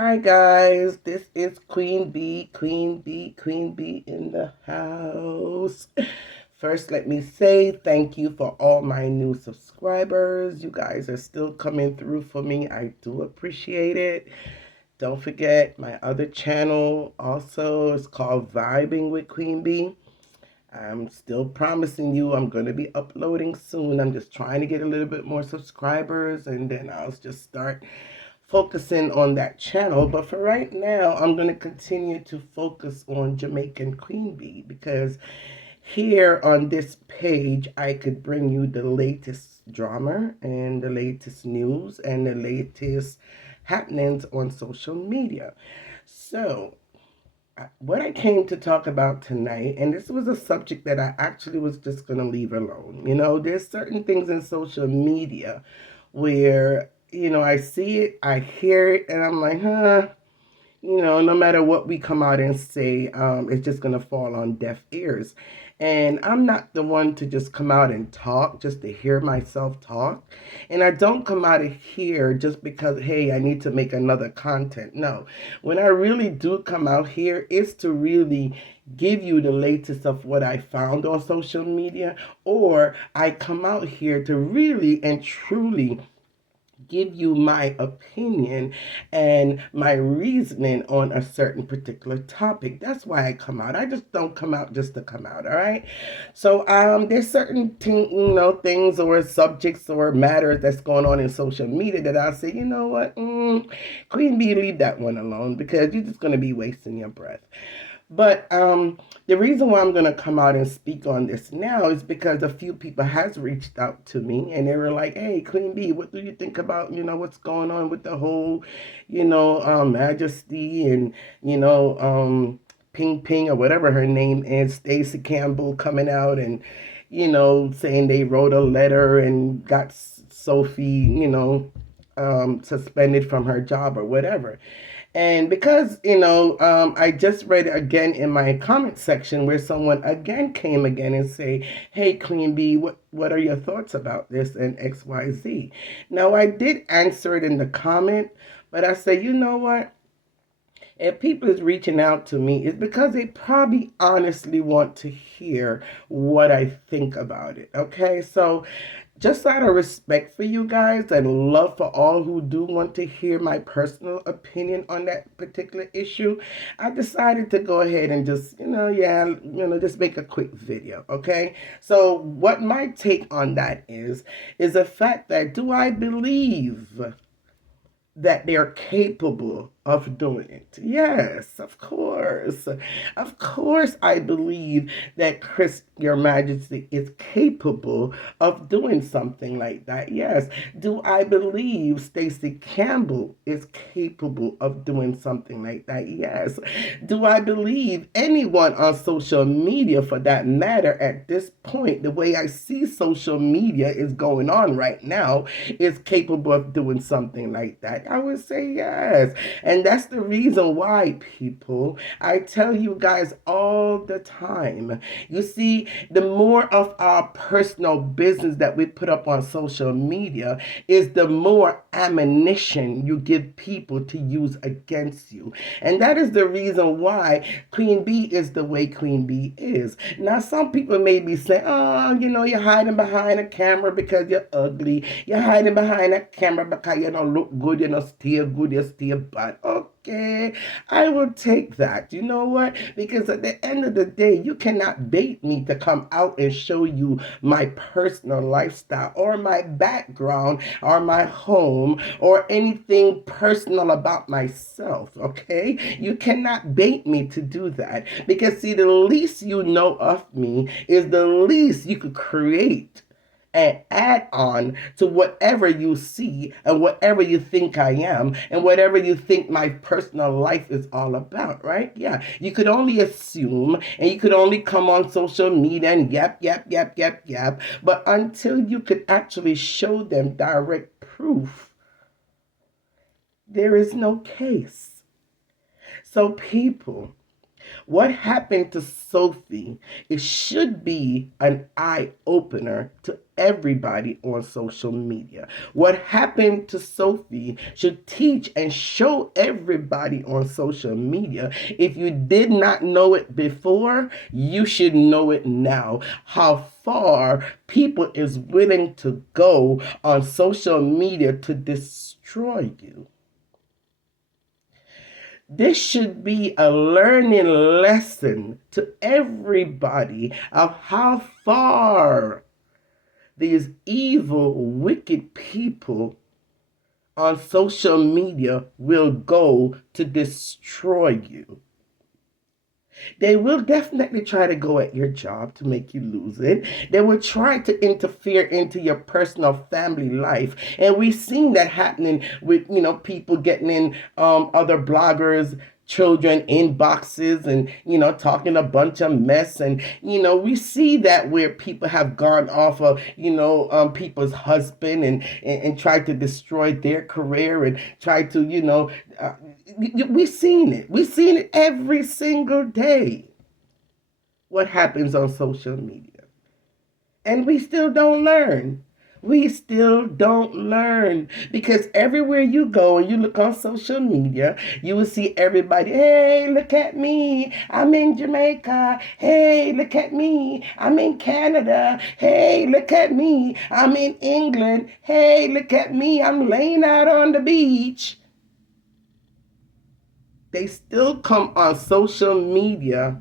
Hi guys, this is Queen B, Queen B, Queen B in the house. First, let me say thank you for all my new subscribers. You guys are still coming through for me. I do appreciate it. Don't forget my other channel also is called Vibing with Queen B. I'm still promising you I'm going to be uploading soon. I'm just trying to get a little bit more subscribers and then I'll just start focusing on that channel. But for right now, I'm going to continue to focus on Jamaican Queen Bee because here on this page, I could bring you the latest drama and the latest news and the latest happenings on social media. So, what I came to talk about tonight, and this was a subject that I actually was just going to leave alone. There's certain things in social media where, I see it, I hear it, and I'm like, no matter what we come out and say, it's just going to fall on deaf ears. And I'm not the one to just come out and talk just to hear myself talk. And I don't come out of here just because, hey, I need to make another content. No, when I really do come out here, it's to really give you the latest of what I found on social media, or I come out here to really and truly give you my opinion and my reasoning on a certain particular topic. That's why I come out. I just don't come out just to come out, all right? So there's certain things or subjects or matters that's going on in social media that I say, you know what? Queen Bee, leave that one alone because you're just going to be wasting your breath. But the reason why I'm going to come out and speak on this now is because a few people has reached out to me and they were like, hey, Queen Bee, what do you think about, what's going on with the whole, Majesty and, Ping Ping or whatever her name is, Stacey Campbell coming out and, saying they wrote a letter and got Sophie, suspended from her job or whatever. And because, I just read again in my comment section where someone again came again and say, hey, Queen Bee, what are your thoughts about this and XYZ? Now, I did answer it in the comment, but I say, you know what? If people is reaching out to me, it's because they probably honestly want to hear what I think about it. Okay, so just out of respect for you guys and love for all who do want to hear my personal opinion on that particular issue, I decided to go ahead and just, just make a quick video, okay? So what my take on that is the fact that do I believe that they're capable of doing it? Yes, of course. Of course, I believe that Kriss, Your Majesty, is capable of doing something like that. Yes. Do I believe Stacey Campbell is capable of doing something like that? Yes. Do I believe anyone on social media, for that matter, at this point, the way I see social media is going on right now, is capable of doing something like that? I would say yes. And that's the reason why, people, I tell you guys all the time. You see, the more of our personal business that we put up on social media is the more ammunition you give people to use against you. And that is the reason why Queen Bee is the way Queen Bee is. Now, some people may be saying, oh, you're hiding behind a camera because you're ugly. You're hiding behind a camera because you don't look good, you don't stay good, you stay bad. Okay, I will take that. You know what? Because at the end of the day, you cannot bait me to come out and show you my personal lifestyle or my background or my home or anything personal about myself. Okay, you cannot bait me to do that because, see, the least you know of me is the least you could create and add on to whatever you see and whatever you think I am and whatever you think my personal life is all about, right? Yeah, you could only assume and you could only come on social media and yap, but until you could actually show them direct proof, there is no case. So people, What happened to Sophie? It should be an eye opener to everybody on social media. What happened to Sophie should teach and show everybody on social media. If you did not know it before, you should know it now. How far people is willing to go on social media to destroy you. This should be a learning lesson to everybody of how far these evil, wicked people on social media will go to destroy you. They will definitely try to go at your job to make you lose it. They will try to interfere into your personal family life. And we've seen that happening with, people getting in other bloggers' children inboxes and, talking a bunch of mess. And, we see that where people have gone off of, people's husband and tried to destroy their career and try to, we've seen it. We've seen it every single day. What happens on social media. And we still don't learn. We still don't learn because everywhere you go and you look on social media, you will see everybody, hey, look at me, I'm in Jamaica. Hey, look at me, I'm in Canada. Hey, look at me, I'm in England. Hey, look at me, I'm laying out on the beach. They still come on social media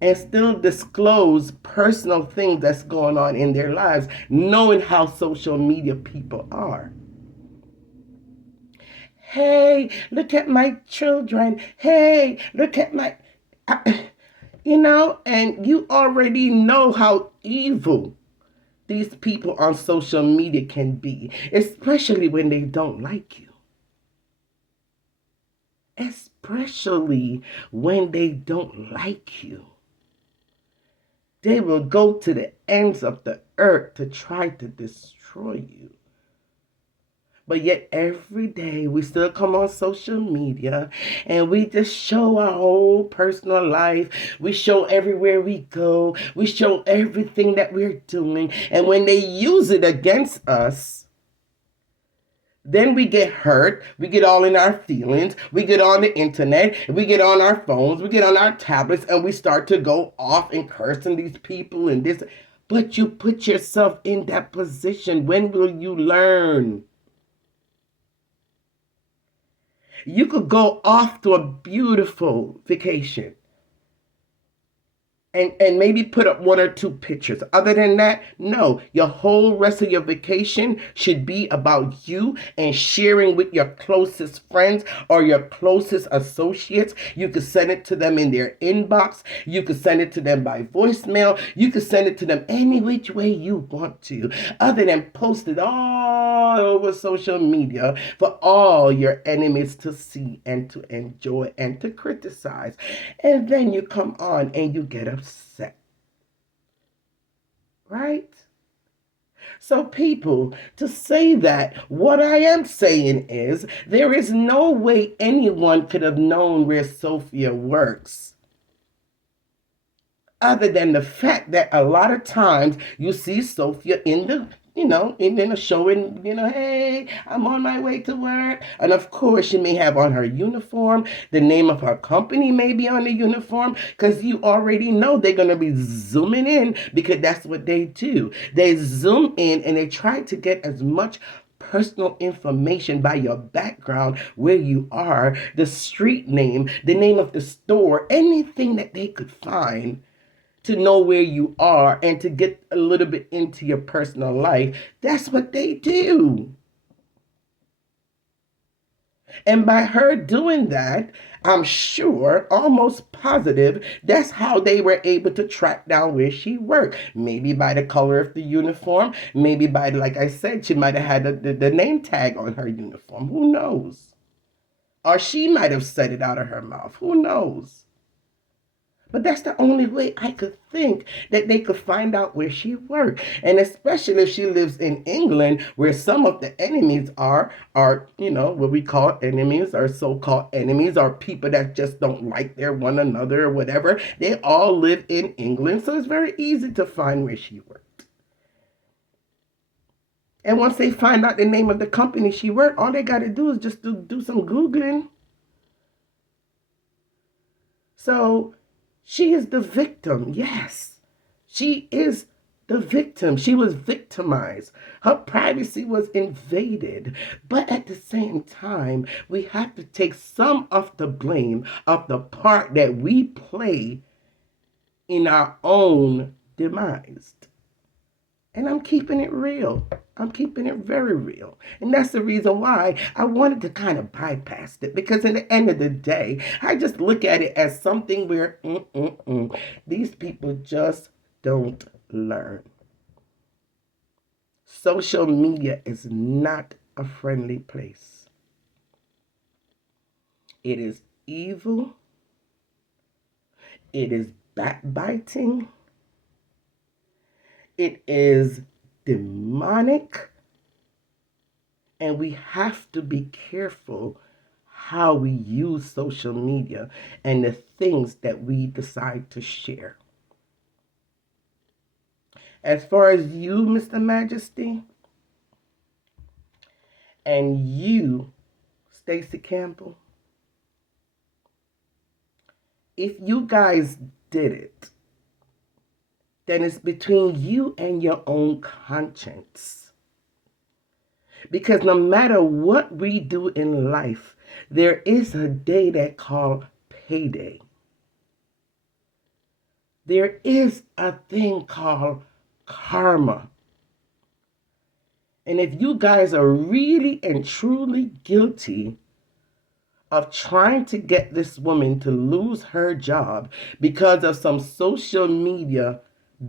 and still disclose personal things that's going on in their lives, knowing how social media people are. Hey, look at my children. Hey, look at my, and you already know how evil these people on social media can be, especially when they don't like you. Especially when they don't like you. They will go to the ends of the earth to try to destroy you. But yet every day we still come on social media and we just show our whole personal life. We show everywhere we go. We show everything that we're doing. And when they use it against us, then we get hurt, we get all in our feelings, we get on the internet, we get on our phones, we get on our tablets, and we start to go off and cursing these people and this. But you put yourself in that position. When will you learn? You could go off to a beautiful vacation and maybe put up one or two pictures. Other than that, no. Your whole rest of your vacation should be about you and sharing with your closest friends or your closest associates. You could send it to them in their inbox. You could send it to them by voicemail. You could send it to them any which way you want to, other than post it all over social media for all your enemies to see and to enjoy and to criticize. And then you come on and you get upset. Right? So people, to say that, what I am saying is there is no way anyone could have known where Sophia works, other than the fact that a lot of times you see Sophia in the in a showing, hey, I'm on my way to work. And of course, she may have on her uniform. The name of her company may be on the uniform because you already know they're going to be zooming in because that's what they do. They zoom in and they try to get as much personal information by your background, where you are, the street name, the name of the store, anything that they could find to know where you are and to get a little bit into your personal life. That's what they do. And by her doing that, I'm sure, almost positive, that's how they were able to track down where she worked. Maybe by the color of the uniform, maybe by, like I said, she might have had the name tag on her uniform. Who knows? Or she might have said it out of her mouth. Who knows? But that's the only way I could think that they could find out where she worked. And especially if she lives in England, where some of the enemies are, what we call enemies, or so-called enemies, or people that just don't like their one another or whatever. They all live in England, so it's very easy to find where she worked. And once they find out the name of the company she worked, all they got to do is just do some Googling. So she is the victim. Yes, she is the victim. She was victimized. Her privacy was invaded. But at the same time, we have to take some of the blame of the part that we play in our own demise. And I'm keeping it real. I'm keeping it very real. And that's the reason why I wanted to kind of bypass it. Because in the end of the day, I just look at it as something where these people just don't learn. Social media is not a friendly place. It is evil. It is backbiting. It is demonic. And we have to be careful how we use social media and the things that we decide to share. As far as you, Mr. Majesty, and you, Stacey Campbell, if you guys did it, then it's between you and your own conscience. Because no matter what we do in life, there is a day that called payday. There is a thing called karma. And if you guys are really and truly guilty of trying to get this woman to lose her job because of some social media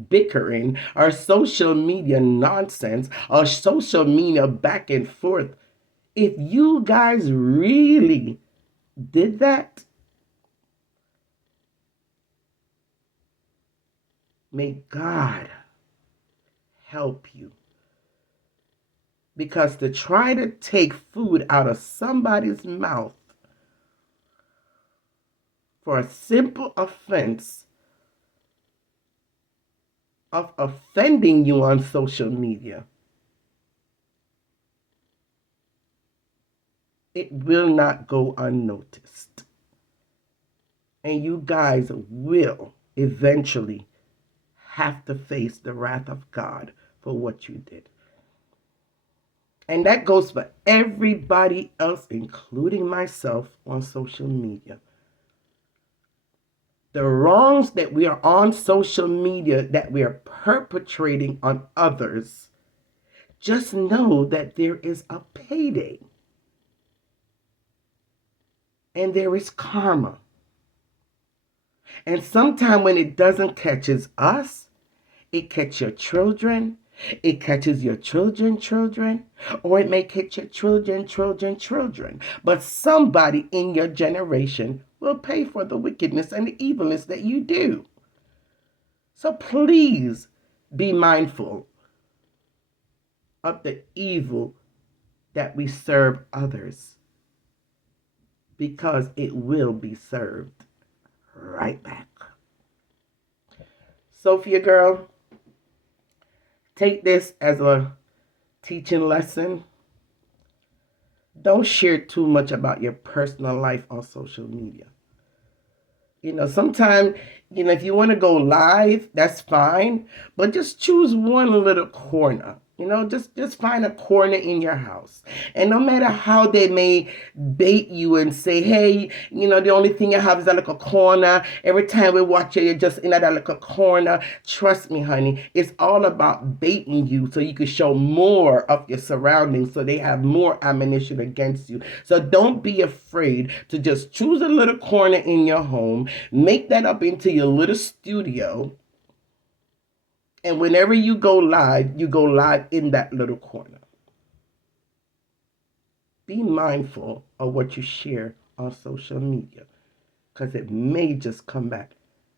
bickering or social media nonsense or social media back and forth, if you guys really did that, may God help you. Because to try to take food out of somebody's mouth for a simple offense of offending you on social media, it will not go unnoticed. And you guys will eventually have to face the wrath of God for what you did. And that goes for everybody else, including myself, on social media. The wrongs that we are on social media, that we are perpetrating on others, just know that there is a payday. And there is karma. And sometimes when it doesn't catches us, it catches your children, it catches your children, or it may catch your children. But somebody in your generation will pay for the wickedness and the evilness that you do. So please be mindful of the evil that we serve others, because it will be served right back. Sophia, girl, take this as a teaching lesson. Don't share too much about your personal life on social media. Sometimes, if you want to go live, that's fine, but just choose one little corner. Just find a corner in your house. And no matter how they may bait you and say, hey, the only thing you have is that little corner. Every time we watch it, you're just in that little corner. Trust me, honey, it's all about baiting you so you can show more of your surroundings, so they have more ammunition against you. So don't be afraid to just choose a little corner in your home, make that up into your little studio. And whenever you go live in that little corner. Be mindful of what you share on social media, because it may just come back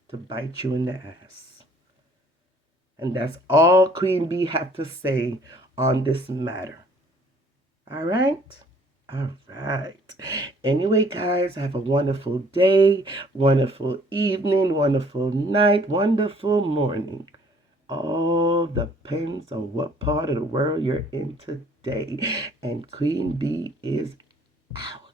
to bite you in the ass. And that's all Queen Bee have to say on this matter. All right? All right. Anyway, guys, have a wonderful day, wonderful evening, wonderful night, wonderful morning. All depends on what part of the world you're in today. And Queen Bee is out.